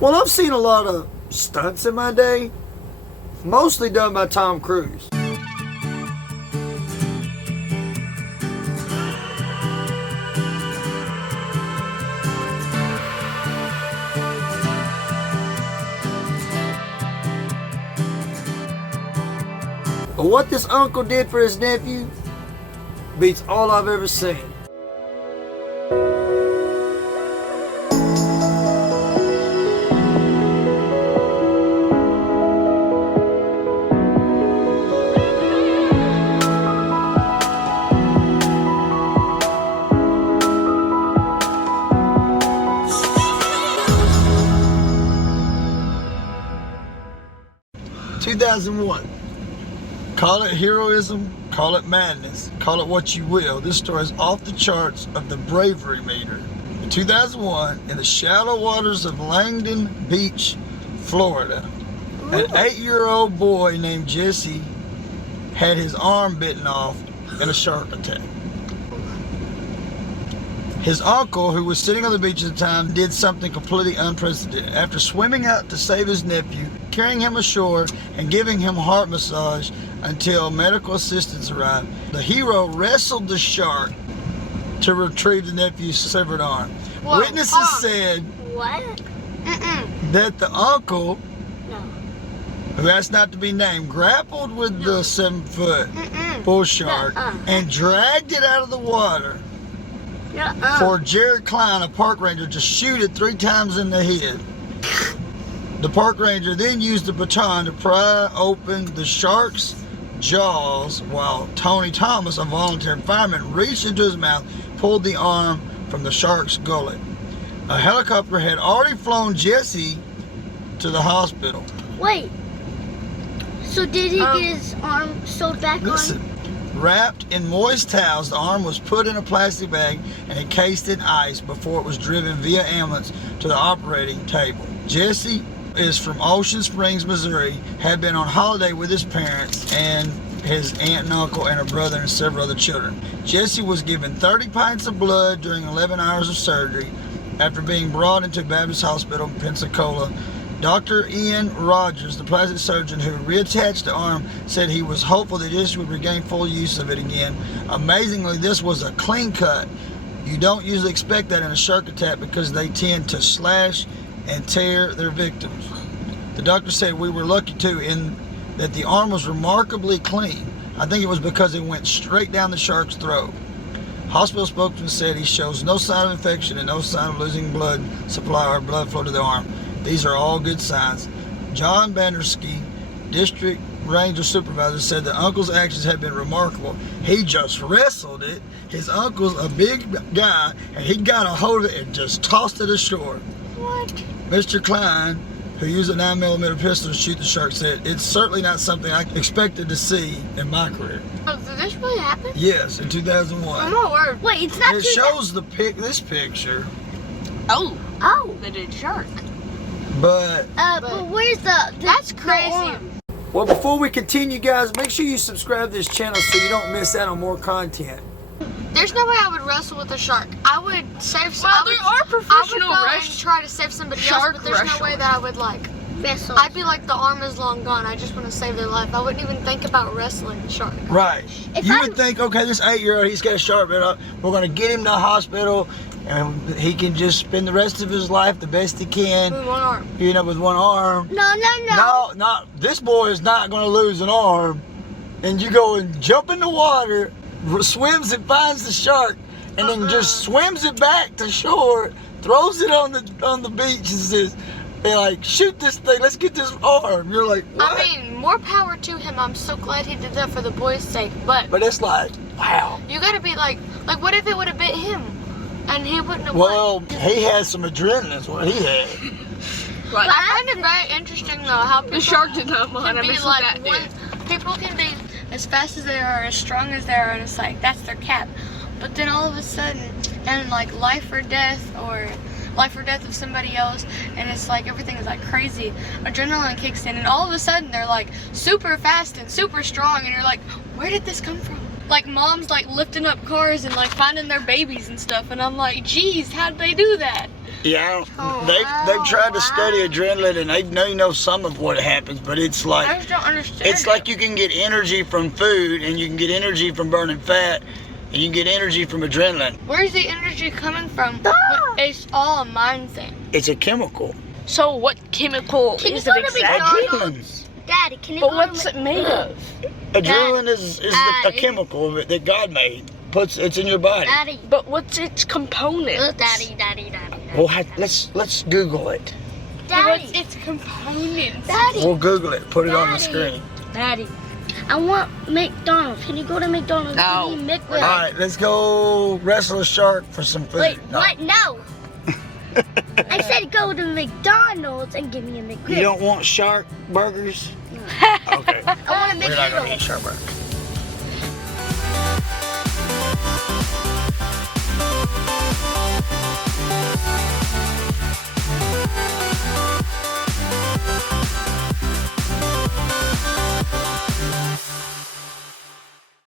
Well, I've seen a lot of stunts in my day, mostly done by Tom Cruise. But what this uncle did for his nephew beats all I've ever seen. (2001). Call it heroism, call it madness, call it what you will. This story is off the charts of the bravery meter. In 2001, in the shallow waters of Langdon Beach, Florida, an 8-year-old boy named Jesse had his arm bitten off in a shark attack. His uncle, who was sitting on the beach at the time, did something completely unprecedented. After swimming out to save his nephew, carrying him ashore, and giving him a heart massage until medical assistance arrived, the hero wrestled the shark to retrieve the nephew's severed arm. Whoa, Witnesses said what? that the uncle, No. who asked not to be named, grappled with the 7-foot bull shark and dragged it out of the water for Jared Klein, a park ranger, to shoot it 3 times in the head. The park ranger then used the baton to pry open the shark's jaws, while Tony Thomas, a volunteer fireman, reached into his mouth, pulled the arm from the shark's gullet. A helicopter had already flown Jesse to the hospital. Wait. So did he get his arm sewed back on? Wrapped in moist towels, the arm was put in a plastic bag and encased in ice before it was driven via ambulance to the operating table. Jesse is from Ocean Springs, Missouri, had been on holiday with his parents and his aunt and uncle and a brother and several other children. Jesse was given 30 pints of blood during 11 hours of surgery. After being brought into Baptist Hospital in Pensacola, Dr. Ian Rogers, the plastic surgeon who reattached the arm, said he was hopeful that Jesse would regain full use of it again. Amazingly, this was a clean cut. You don't usually expect that in a shark attack because they tend to slash and tear their victims. The doctor said we were lucky too in that the arm was remarkably clean. I think it was because it went straight down the shark's throat. Hospital spokesman said he shows no sign of infection and no sign of losing blood supply or blood flow to the arm. These are all good signs. John Bandersky, district ranger supervisor, said the uncle's actions had been remarkable. He just wrestled it. His uncle's a big guy and he got a hold of it and just tossed it ashore. What? Mr. Klein, who used a 9mm pistol to shoot the shark, said, "It's certainly not something I expected to see in my career." Oh, did this really happen? Yes, in 2001. Oh my word. Wait, it's not It shows this picture. Oh, the dead shark. But where's that's crazy. well, before we continue, guys, make sure you subscribe to this channel so you don't miss out on more content. There's no way I would wrestle with a shark. I would save some. Well, there are professional I would go and try to save somebody else, but there's no way that I would wrestle. I'd be like, the arm is long gone. I just want to save their life. I wouldn't even think about wrestling the shark. Right. You would think, okay, this 8-year-old, he's got a shark bit up. We're going to get him to the hospital, and he can just spend the rest of his life the best he can. With one arm. You know, with one arm. No. This boy is not going to lose an arm. And you go and jump in the water, swims and finds the shark, and then just swims it back to shore, throws it on the beach and says, shoot this thing, let's get this arm. You're like, what? I mean, more power to him. I'm so glad he did that for the boys' sake. But it's like, wow. You gotta be like what if it would have bit him? And he wouldn't have won? won. He had some adrenaline, is what he had. Right. I find it very interesting though how people the shark did not mind. can be people can be as fast as they are, as strong as they are, and it's like that's their cap. But then all of a sudden, and life or death of somebody else, and it's like everything is like crazy. Adrenaline kicks in, and all of a sudden they're like super fast and super strong, and you're like, where did this come from? Like moms lifting up cars and finding their babies and stuff, and I'm like, geez, how'd they do that? Yeah, they've tried to study adrenaline and they know some of what happens, but it's I like just don't understand. it's like you can get energy from food and you can get energy from burning fat and you can get energy from adrenaline. Where's the energy coming from? It's all a mind thing. It's a chemical. So what chemical Can you is go it to exactly? Adrenaline. Daddy, can you But go what's to it made of? Adrenaline is a Daddy. chemical of it that God made. It's in your body. Daddy? But what's its component? Daddy. Well, let's Google it. Daddy. What's its components? Daddy. We'll Google it. Put it on the Daddy. screen. Daddy. I want McDonald's. Can you go to McDonald's? No. Give me All right, let's go wrestle a shark for some food. Wait, No. what? No. I said go to McDonald's and give me a McGriddle. You don't want shark burgers? Okay. I want a We're not gonna eat McGriddle. shark burgers.